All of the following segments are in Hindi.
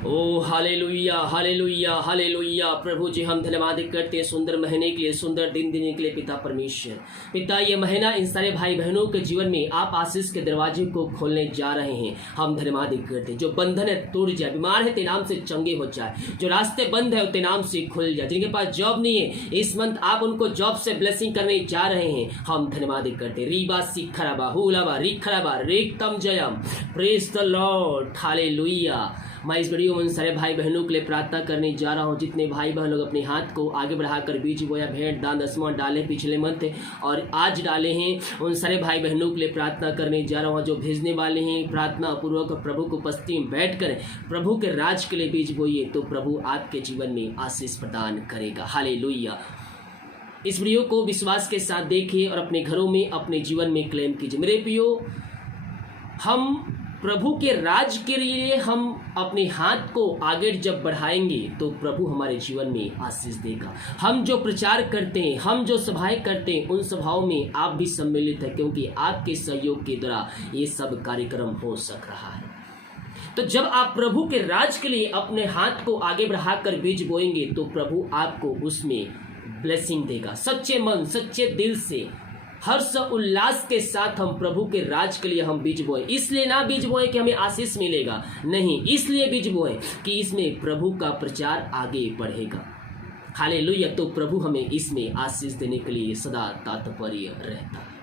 ओ हालेलुया हालेलुया हालेलुया। प्रभु जी हम धन्यवाद करते हैं सुंदर महीने के लिए, सुंदर दिन देने के लिए पिता परमेश्वर। पिता ये महीना इन सारे भाई बहनों के जीवन में आप आशीष के दरवाजे को खोलने जा रहे हैं। हम धन्यवाद करते हैं। जो बंधन है टूट जाए, बीमार है तेरे नाम से चंगे हो जाए, जो रास्ते बंद है तेरे नाम से खुल जाए, जिनके पास जॉब नहीं है इस मंथ आप उनको जॉब से ब्लेसिंग करने जा रहे हैं। हम धन्यवाद करते हैं। रीबा सिखराबा हुलाबा रिखराबा रेक्तम जयम। Praise the Lord hallelujah. मैं इस वीडियो में उन सारे भाई बहनों के लिए प्रार्थना करने जा रहा हूं जितने भाई बहन लोग अपने हाथ को आगे बढ़ाकर बीज बोया, भेंट दान दसवां डाले पिछले मंथ और आज डाले हैं। उन सारे भाई बहनों के लिए प्रार्थना करने जा रहा हूं जो भेजने वाले हैं। प्रार्थना पूर्वक प्रभु को उपस्थिति में बैठकर प्रभु के राज के लिए बीज बोइए तो प्रभु आपके जीवन में आशीष प्रदान करेगा। हालेलुया। इस वीडियो को विश्वास के साथ देखिए और अपने घरों में अपने जीवन में क्लेम कीजिए। मेरे प्रियो, हम प्रभु के राज के लिए हम अपने हाथ को आगे जब बढ़ाएंगे तो प्रभु हमारे जीवन में आशीष देगा। हम जो प्रचार करते हैं, हम जो सभाएं करते हैं, उन सभाओं में आप भी सम्मिलित हैं क्योंकि आपके सहयोग के द्वारा ये सब कार्यक्रम हो सक रहा है। तो जब आप प्रभु के राज के लिए अपने हाथ को आगे बढ़ाकर बीज बोएंगे तो प्रभु आपको उसमें ब्लेसिंग देगा। सच्चे मन सच्चे दिल से हर्ष उल्लास के साथ हम प्रभु के राज के लिए हम बीज बोए। इसलिए ना बीज बोए कि हमें आशीष मिलेगा, नहीं, इसलिए बीज बोए कि इसमें प्रभु का प्रचार आगे बढ़ेगा। हालेलुया। तो प्रभु हमें इसमें आशीष देने के लिए सदा तात्पर्य रहता है।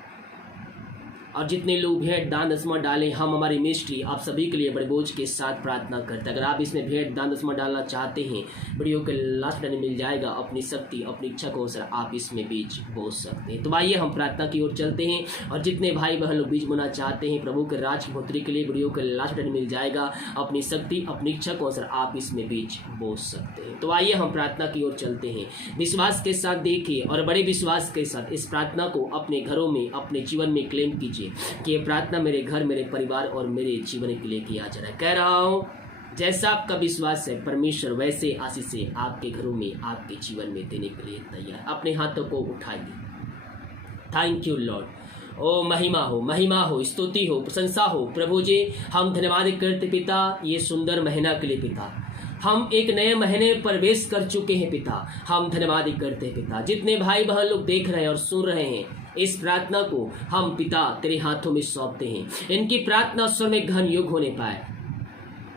और जितने लोग भेंट दान दसवां डालें, हम हमारी मिनिस्ट्री आप सभी के लिए बड़े बोझ के साथ प्रार्थना करते हैं। अगर आप इसमें भेंट दान दसवां डालना चाहते हैं, वीडियो के लास्ट में मिल जाएगा। अपनी शक्ति अपनी इच्छा को सर आप इसमें बीज बो सकते हैं। तो आइए हम प्रार्थना की ओर चलते हैं। और जितने भाई बहन लोग बीज बोना चाहते हैं प्रभु के राज की बढ़ोतरी के लिए, वीडियो के लास्ट में मिल जाएगा। अपनी शक्ति अपनी इच्छा को सर आप इसमें बीज बो सकते हैं। तो आइए हम प्रार्थना की ओर चलते हैं। विश्वास के साथ देखिए और बड़े विश्वास के साथ इस प्रार्थना को अपने घरों में अपने जीवन में क्लेम कीजिए कि ये प्रार्थना मेरे घर, मेरे परिवार और मेरे जीवन के लिए किया जा रहा है। कह रहा हूं जैसा आपका विश्वास है परमेश्वर वैसे आशीषें आपके घरों में आपके जीवन में देने के लिए तैयार। अपने हाथों को उठाइए। Thank you Lord. ओ महिमा हो स्तुति हो प्रशंसा हो प्रभु जी। हम धन्यवाद करते पिता ये सुंदर महीना के लिए पिता। हम एक नए महीने प्रवेश कर चुके हैं पिता। हम धन्यवाद करते हैं पिता। जितने भाई बहन लोग देख रहे हैं और सुन रहे हैं इस प्रार्थना को हम पिता तेरे हाथों में सौंपते हैं। इनकी प्रार्थना स्वर में घन योग होने पाए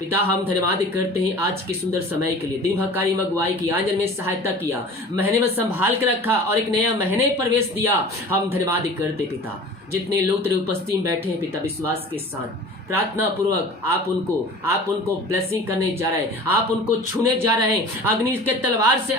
पिता। हम धन्यवाद करते हैं आज के सुंदर समय के लिए। दिन भर कार्य में अगुवाई की, आंजन में सहायता किया, महीने में संभाल के रखा और एक नया महीने प्रवेश दिया। हम धन्यवाद करते पिता। जितने लोग तेरे उपस्थिति में बैठे हैं पिता विश्वास के साथ प्रार्थना पूर्वक आप उनको ब्लेसिंग करने जा रहे हैं। आप उनको छूने जा रहे हैं। अग्नि के तलवार से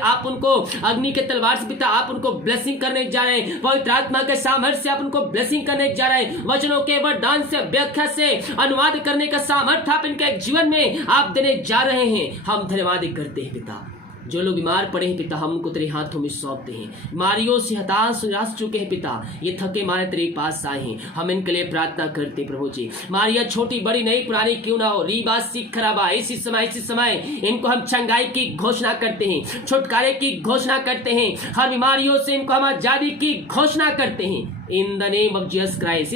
पिता आप उनको ब्लेसिंग करने जा रहे हैं। पवित्र आत्मा के सामर्थ्य से आप उनको ब्लेसिंग करने जा रहे हैं। वचनों के वरदान से व्याख्या से अनुवाद करने का सामर्थ्य आप इनके जीवन में आप देने जा रहे हैं। हम धन्यवाद करते हैं पिता। जो लोग बीमार पड़े हैं पिता हम उनको तेरे हाथों में सौंपते हैं। बीमारियों से हताश निराश चुके हैं पिता, ये थके मारे तेरे पास आए हैं। हम इनके लिए प्रार्थना करते प्रभु जी। बीमारियां छोटी बड़ी नई पुरानी क्यों ना हो, रीबा सीख खराबा इसी समय इनको हम चंगाई की घोषणा करते हैं, छुटकारे की घोषणा करते हैं। हर बीमारियों से इनको हम आजादी की घोषणा करते हैं in the name of Jesus Christ.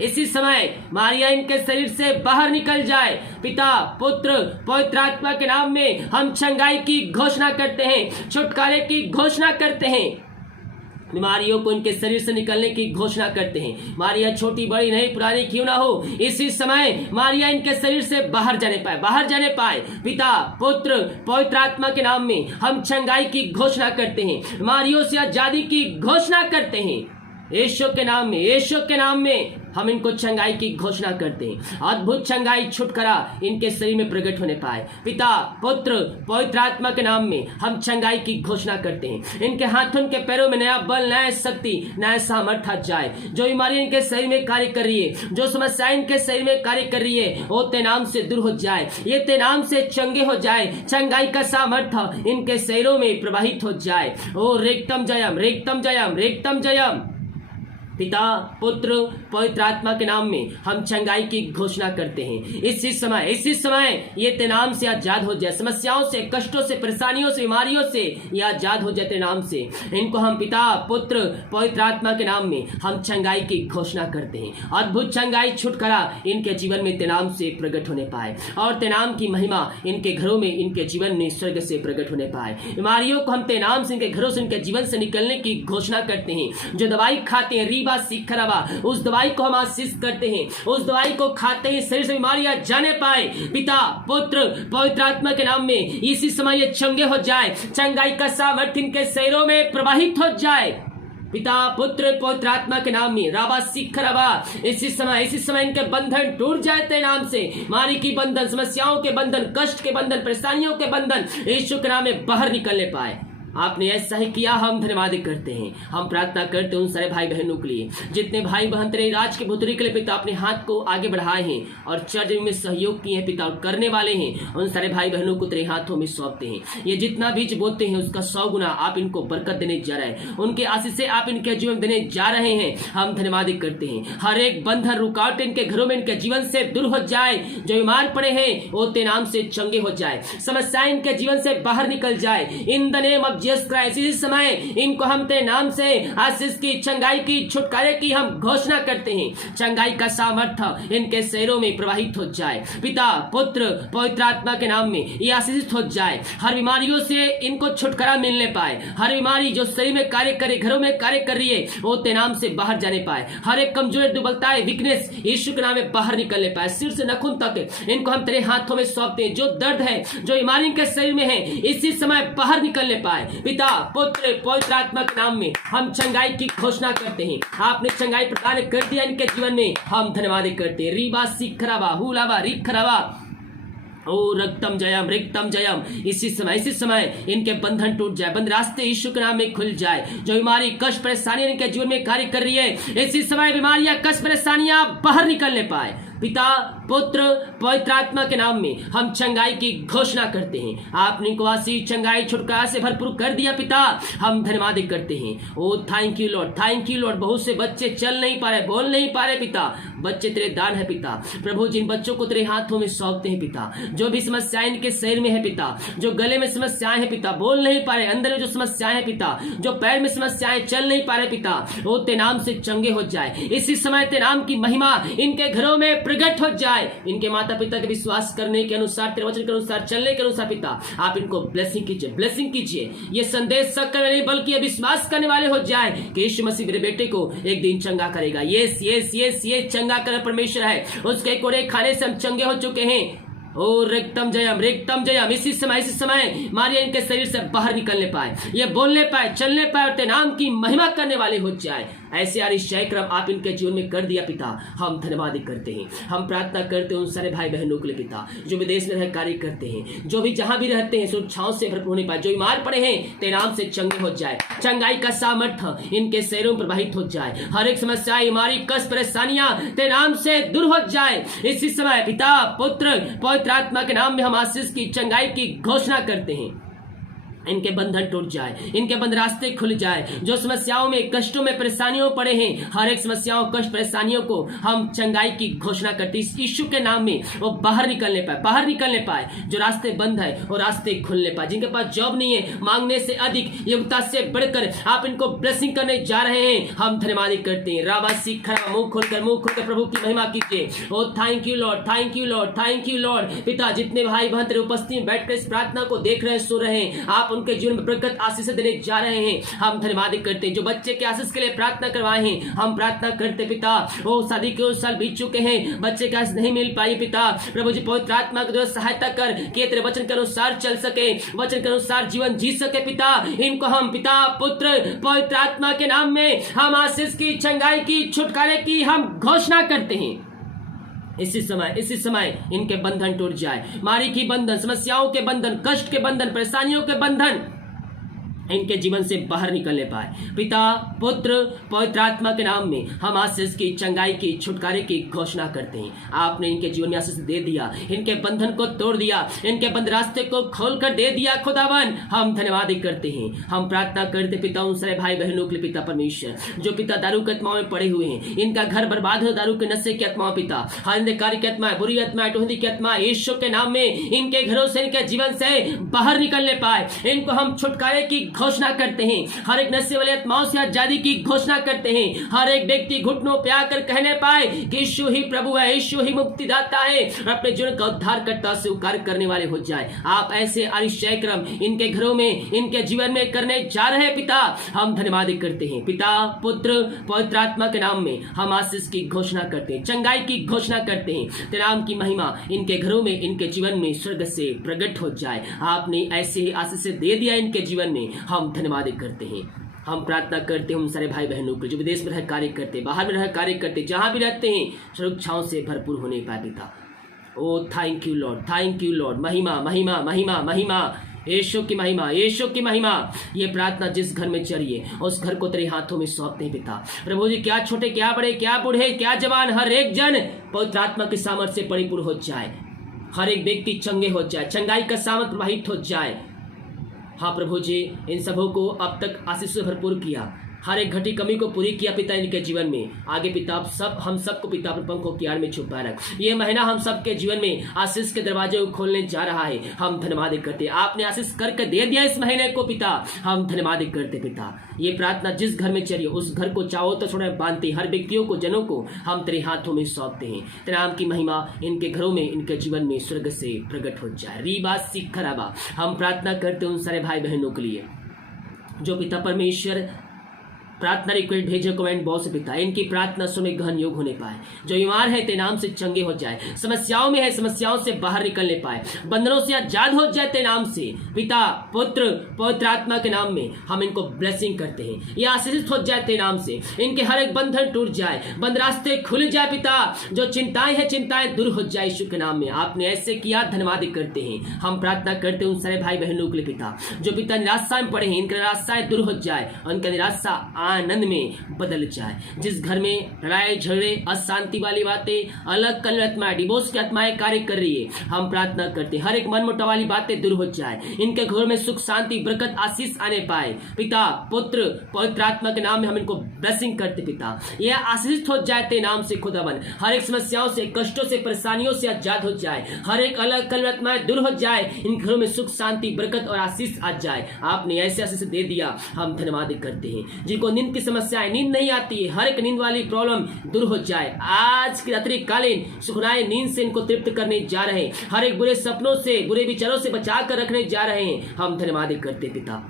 इसी समय मारिया इनके शरीर से बाहर निकल जाए पिता पुत्र पवित्र आत्मा के नाम में हम चंगाई की घोषणा करते हैं, छुटकारे की घोषणा करते हैं। बीमारियों को इनके शरीर से निकलने की घोषणा करते हैं। मारिया छोटी बड़ी नई पुरानी क्यों ना हो, इसी समय मारिया इनके शरीर से बाहर जाने पाए पिता पुत्र पवित्र आत्मा के नाम में हम चंगाई की घोषणा करते हैं। बीमारियों से आजादी की घोषणा करते हैं यीशु के नाम में हम इनको चंगाई की घोषणा करते हैं। अद्भुत चंगाई छुटकारा इनके शरीर में प्रकट होने पाए पिता पुत्र पवित्र आत्मा के नाम में हम चंगाई की घोषणा करते हैं। इनके हाथों के पैरों में नया बल नया शक्ति नया सामर्थ्य जाए। जो बीमारी इनके शरीर में कार्य कर रही है, जो समस्याएं इनके शरीर में कार्य कर रही है वो तेरे नाम से दूर हो जाए, ये तेरे नाम से चंगे हो जाए। चंगाई का सामर्थ्य इनके शरीरों में प्रवाहित हो जाए। ओ रेक्तम जयम रेक्तम जयम रेक्तम जयम। पिता, पुत्र, पवित्र आत्मा के नाम में हम चंगाई की घोषणा करते हैं। इसी समय ये तेरे नाम से आजाद हो जाए, समस्याओं से, कष्टों से, परेशानियों से, बीमारियों से ये आजाद हो जाए तेरे नाम से। इनको हम पिता, पुत्र, पवित्र आत्मा के नाम में हम चंगाई की घोषणा करते हैं। अद्भुत चंगाई, छुटकारा इनके जीवन में तेरे नाम से प्रकट होने पाए और तेरे नाम की महिमा इनके घरों में, इनके जीवन में स्वर्ग से प्रकट होने पाए। बीमारियों को हम तेरे नाम से, इनके घरों से, इनके जीवन से निकलने की घोषणा करते हैं। जो दवाई खाते हैं सीखरवा, उस दवाई को हम आशीष करते हैं। उस दवाई को खाते ही शरीर से बीमारियां जाने पाए। पिता, पुत्र, पवित्र आत्मा के नाम में इसी समय ये चंगे हो जाए, चंगाई का सामर्थ्य इनके शरीरों में प्रवाहित हो जाए। पिता, पुत्र, पवित्र आत्मा के नाम में राबा सीखरवा, इसी समय इनके बंधन टूट जाए तेरे नाम से। मारी की बंधन, समस्याओं के बंधन, कष्ट के बंधन, परेशानियों के बंधन यीशु के नाम में बाहर निकलने पाए। आपने ऐसा ही किया, हम धन्यवाद करते हैं। हम प्रार्थना करते हैं उन सारे भाई बहनों के लिए जितने भाई बहन तेरे राज के बुतरी के लिए पिता अपने हाथ को आगे बढ़ाए हैं और चर्च में सहयोग किए हैं पिता और करने वाले हैं, उन सारे भाई बहनों को तेरे हाथों में सौंपते हैं। ये जितना बीज बोते हैं उसका 100 गुना आप इनको बरकत देने जा रहे हैं, उनके आशीष से आप इनके जीवन देने जा रहे हैं। हम धन्यवाद करते हैं। हर एक बंधन, रुकावट इनके घरों में, इनके जीवन से दूर हो जाए। जो बीमार पड़े हैं वो तेरे नाम से चंगे हो जाए, समस्याएं इनके जीवन से बाहर निकल जाए। In the name of Jesus Christ इस समय इनको हम तेरे नाम से आशीष की, चंगाई की, छुटकारे की हम घोषणा करते हैं। चंगाई का सामर्थ्य इनके शरीरों में प्रवाहित हो जाए। पिता, पुत्र, पवित्र आत्मा के नाम में ये आशीषित हो जाए। हर बीमारियों से इनको छुटकारा मिलने पाए। हर बीमारी जो शरीर में कार्य करे, घरों में कार्य कर रही है, वो तेरे नाम से बाहर जाने पाए। हर एक कमजोरी, दुर्बलताएं, वीकनेस यीशु के नाम में बाहर निकलने पाए। सिर से नखून तक इनको हम तेरे हाथों में सौंपते हैं। जो दर्द है, जो बीमारी इनके शरीर में है, इसी समय बाहर निकलने पाए। पिता, पुत्र, पवित्र आत्मा के नाम में हम चंगाई की घोषणा करते हैं। आपने चंगाई प्रदान कर दिया इनके जीवन में, हम धन्यवाद करते हैं। रीबा सीखरावा, हुलावा, रिखरावा, ओ रक्तम जयम, रिक्तम जयम। इसी समय इनके बंधन टूट जाए, बंद रास्ते यीशु के नाम में खुल जाए। जो बीमारी, कष्ट, परेशानी इनके जीवन में कार्य कर रही है, इसी समय बीमारियां, कष्ट, परेशानियां बाहर निकलने पाए। पिता, पुत्र, पवित्र आत्मा के नाम में हम चंगाई की घोषणा करते हैं। आपने इनको आशीष, चंगाई, छुटकारा से भरपूर कर दिया पिता, हम धन्यवाद करते हैं। Oh thank you Lord, thank you Lord. बहुत से बच्चे चल नहीं पा रहे, बोल नहीं पा रहे पिता, बच्चे तेरे दान है पिता। प्रभु जिन बच्चों को तेरे हाथों में सौंपते हैं पिता, जो भी समस्याएं इनके शरीर में है पिता, जो गले में समस्याएं हैं पिता, बोल नहीं पा रहे, अंदर में जो समस्याएं हैं पिता, जो पैर में समस्याएं, चल नहीं पा रहे पिता, वो तेरे नाम से चंगे हो जाए। इसी समय तेरे नाम की महिमा इनके घरों में प्रकट हो जाए। इनके माता पिता के विश्वास करने के अनुसार, तेरे वचन के अनुसार चलने के अनुसार पिता आप इनको ब्लेसिंग कीजिए, ब्लेसिंग कीजिए। ये संदेश शक करने नहीं बल्कि ये विश्वास करने वाले हो जाए कि यीशु मसीह मेरे बेटे को एक दिन चंगा करेगा। यस यस यस, ये चंगा कर परमेश्वर है, उसके कोड़े खाने से हम चंगे हो चुके हैं। ओ रिक्तम जयम, रिक्तम जयम। इसी समय मारिया इनके शरीर से बाहर निकलने पाए, ये बोलने पाए, चलने पाए और तेरे नाम की महिमा करने वाले हो जाए। ऐसे आरिशाई क्रम आप इनके जीवन में कर दिया पिता, हम धन्यवाद करते हैं। हम प्रार्थना करते हैं उन सारे भाई बहनों के लिए पिता, जो विदेश में रह कार्य करते हैं, जो भी जहां भी रहते हैं सुरक्षाओं से भरपूर होने पाए। जो बीमार पड़े हैं तेरे नाम से चंगे हो जाए, चंगाई का सामर्थ्य इनके शरीरों में प्रवाहित हो जाए। हर एक समस्या, बीमारी, कष्ट, परेशानियां तेरे नाम से दूर हो जाए। इसी समय पिता, पुत्र, पवित्र आत्मा के नाम में हम आशीष की, चंगाई की घोषणा करते हैं। इनके बंधन टूट जाए, इनके बंद रास्ते खुल जाए। जो समस्याओं में, कष्टों में, परेशानियों पड़े हैं, हर एक समस्याओं, कष्ट, परेशानियों को हम चंगाई की घोषणा करते हैं। यीशु के नाम में वो बाहर निकलने पाए, बाहर निकलने पाए। जो रास्ते बंद है वो रास्ते खुलने पाए। जिनके पास जॉब नहीं है, मांगने से अधिक, योग्यता से बढ़कर आप इनको ब्लेसिंग करने जा रहे हैं, हम धन्यवाद करते हैं। राबा सीखा, मुंह खोलकर प्रभु की महिमा कीजिए। Oh thank you Lord, thank you Lord, thank you Lord. पिता, जितने भाई बहन तेरे उपस्थिति में बैठकर इस प्रार्थना को देख रहे हैं, सुन रहे हैं, आप उनके जीवन में बरकत, आशीष देने जा रहे हैं, हम धन्यवाद करते हैं। जो बच्चे के आशीष के लिए प्रार्थना करवाए हैं, हम प्रार्थना करते पिता, वो शादी के 2 साल बीत चुके हैं, बच्चे के आशीष नहीं मिल पाई पिता, प्रभु जी पवित्र आत्मा की सहायता कर कि तेरे वचन के अनुसार चल सके, वचन के अनुसार जीवन जी सके पिता। इनको हम पिता, पुत्र, पवित्र आत्मा के नाम में हम आशीष की, चंगाई की, छुटकारे की हम घोषणा करते हैं। इसी समय इनके बंधन टूट जाए। मारी की बंधन, समस्याओं के बंधन, कष्ट के बंधन, परेशानियों के बंधन इनके जीवन से बाहर निकलने पाए। पिता, पुत्र, पवित्र आत्मा के नाम में हम आशीष की, चंगाई की, छुटकारे की घोषणा करते हैं। आपने इनके जीवन में आशीष दे दिया, इनके बंधन को तोड़ दिया, इनके बंद रास्ते को खोल कर दे दिया। खुदावन हम धन्यवाद करते हैं। हम प्रार्थना करते पिता उन सारे भाई बहनों के लिए पिता परमेश्वर जो पिता दारू की आत्माओं में पड़े हुए हैं, इनका घर बर्बाद हो दारू के नशे की आत्माओं पिता, अंधकार की आत्मा, बुरी आत्मा, टोहदी की आत्मा, यीशु के नाम में इनके घरों से, इनके जीवन से बाहर निकलने पाए। इनको हम छुटकारे की घोषणा करते हैं। हर एक नशे वाली आत्माओं से आजादी की घोषणा करते हैं। हर एक व्यक्ति घुटनों पे आकर कहने पाए कि यीशु ही प्रभु है, यीशु ही मुक्तिदाता है, अपने जीवन का उद्धारकर्ता स्वीकार करने वाले हो जाए। आप ऐसे अनिश्चय क्रम इनके घरों में, इनके जीवन में करने जा रहे हैं पिता। हम धन्यवाद करते हैं। पिता, पुत्र, पवित्र आत्मा के नाम में हम आशीष की घोषणा करते हैं, चंगाई की घोषणा करते हैं। तेरे नाम की महिमा इनके घरों में, इनके जीवन में स्वर्ग से प्रकट हो जाए। आपने ऐसे ही आशीष दे दिया इनके जीवन में, हम धन्यवाद करते हैं। हम प्रार्थना करते हैं उन सारे भाई बहनों को जो विदेश में रह कार्य करते, बाहर में रह कार्य करते, जहां भी रहते हैं सुरक्षाओं से भरपूर होने पाए पिता। Oh thank you Lord, thank you Lord. महिमा महिमा महिमा महिमा, यीशु की महिमा, यीशु की महिमा। ये प्रार्थना जिस घर में चढ़िए उस घर को तेरे हाथों में सौंपते हैं पिता। प्रभु जी, क्या छोटे, क्या बड़े, क्या बूढ़े, क्या जवान, हर एक जन पवित्र आत्मा के सामर्थ्य से परिपूर्ण हो जाए। हर एक व्यक्ति चंगे हो जाए, चंगाई का सामर्थ प्रवाहित हो जाए। हाँ प्रभु जी, इन सबों को अब तक आशीष से भरपूर किया, हर एक घटी कमी को पूरी किया पिता इनके जीवन में। आगे पिता सब हम सबको पिता अपने पंखों की आड़ में छुपाए रख। ये महीना हम सबके जीवन में आशीष के दरवाजे को खोलने जा रहा है। हम धन्यवाद करते, आपने आशीष करके दे दिया इस महीने को पिता। हम धन्यवाद करते पिता। ये प्रार्थना जिस घर में चली उस घर को चाहो तो छोड़े बांधते, हर व्यक्तियों को, जनों को हम तेरे हाथों में सौंपते हैं। तेरे नाम की महिमा इनके घरों में, इनके जीवन में स्वर्ग से प्रकट हो जाए। रीबा सीख खराबा। हम प्रार्थना करते उन सारे भाई बहनों के लिए जो पिता परमेश्वर प्रार्थना रिक्वेस्ट भेजे कमेंट बॉक्स में पिता, इनकी प्रार्थना सुने गहन योग होने पाए। जो बीमार है तेरे नाम से चंगे हो जाए, समस्याओं में है समस्याओं से बाहर निकलने पाए, बंधनों से आजाद हो जाए तेरे नाम से। पिता, पुत्र, पवित्र आत्मा के नाम में हम इनको ब्लेसिंग करते हैं। ये आशीषित हो जाए तेरे नाम से, इनके हर एक बंधन टूट जाए, बंद रास्ते खुल जाए पिता। जो चिंताएं हैं चिंताएं दूर हो जाए यीशु के नाम में। आपने ऐसे किया, धन्यवाद करते हैं। हम प्रार्थना करते हैं उन सारे भाई बहनों के लिए पिता जो पिता निराशा में पड़े हैं, इनकी निराशाएं दूर हो जाए, उनका निराशा आनंद में बदल जाए। जिस घर में लड़ाई झगड़े, अशांति वाली बातें, अलग कल आत्माएं, डिवोर्स की आत्माएं कार्य कर रही है, हम प्रार्थना करते हर एक मन मुटाव वाली बातें दूर हो जाए, इनके घर में सुख शांति बरकत आशीष आने पाए। पिता, पुत्र, पवित्र आत्मा के नाम में हम इनको ब्लेसिंग करते पिता। यह आशीषित हो जाए तेरे नाम से खुदावन। हर एक समस्याओं से, कष्टों से, परेशानियों से आजाद हो जाए, हर एक अलग कल आत्माएं दूर हो जाए, इन घरों में सुख शांति बरकत और आशीष आ जाए। आपने ऐसे आशीष दे दिया, हम धन्यवाद करते हैं। जिनको नींद की समस्याएं, नींद नहीं आती है, हर एक नींद वाली प्रॉब्लम दूर हो जाए। आज की रात्रि कालीन सुखनाए नींद से इनको तृप्त करने जा रहे हैं, हर एक बुरे सपनों से, बुरे विचारों से बचा कर रखने जा रहे हैं। हम धन्यवाद करते पिता।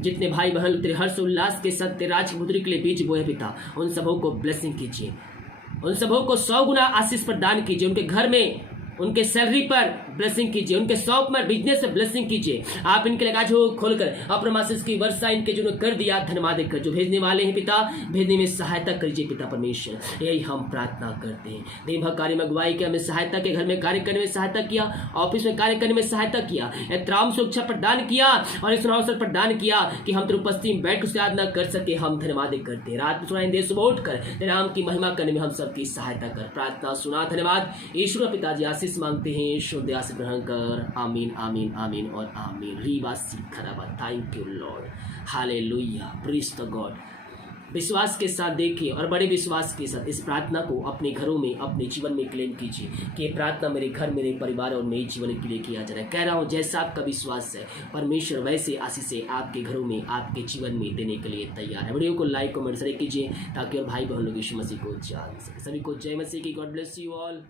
जितने भाई बहन तेरे हर्ष उल्लास के साथ तेरे राजपुत्री के लिए बीज बोए पिता, उन सबों को ब्लेसिंग कीजिए, उन सबों को 100 गुना आशीष प्रदान कीजिए। उनके घर में, उनके सैलरी पर ब्लेसिंग कीजिए, उनके शॉप में, बिजनेस से ब्लेसिंग कीजिए। आप इनके लगाज को खोलकर अपना आशीष की वर्षा इनके जो कर दिया, धन्यवाद कर। जो भेजने वाले हैं पिता, भेजने में सहायता करिए पिता परमेश्वर। यही हम प्रार्थना करते हैं। दिन भर कार्य में अगुवाई के हमें सहायता के, घर में कार्य करने में सहायता किया, ऑफिस में कार्य करने में सहायता किया, एहतराम सुरक्षा प्रदान किया और इस अवसर प्रदान किया कि हम तेरी उपस्थिति में बैठ कर याद न कर सके। हम धन्यवाद करते हैं। रात में सुनाई दे, सुबह उठकर तेरे नाम की महिमा करने में हम सबकी सहायता कर। प्रार्थना सुना, धन्यवाद। ईश्वर पिताजी आशीष मांगते हैं, शुद्ध आशीष ग्रहण कर। आमीन आमीन आमीन और आमीन। रीवा सीखराबा। Thank you Lord, hallelujah, praise the God. विश्वास के साथ देखिए और बड़े विश्वास के साथ इस प्रार्थना को अपने घरों में, अपने जीवन में क्लेम कीजिए कि ये प्रार्थना मेरे घर, मेरे परिवार और मेरे जीवन के लिए किया जा रहा है। कह रहा हूँ जैसा आपका विश्वास है, परमेश्वर वैसे आशीषें आपके घरों में, आपके जीवन में देने के लिए तैयार है। वीडियो को लाइक, कमेंट शेयर कीजिए ताकि और भाई बहन लोग यीशु मसीह को जान सके। सभी को जय मसीह की। God bless you all.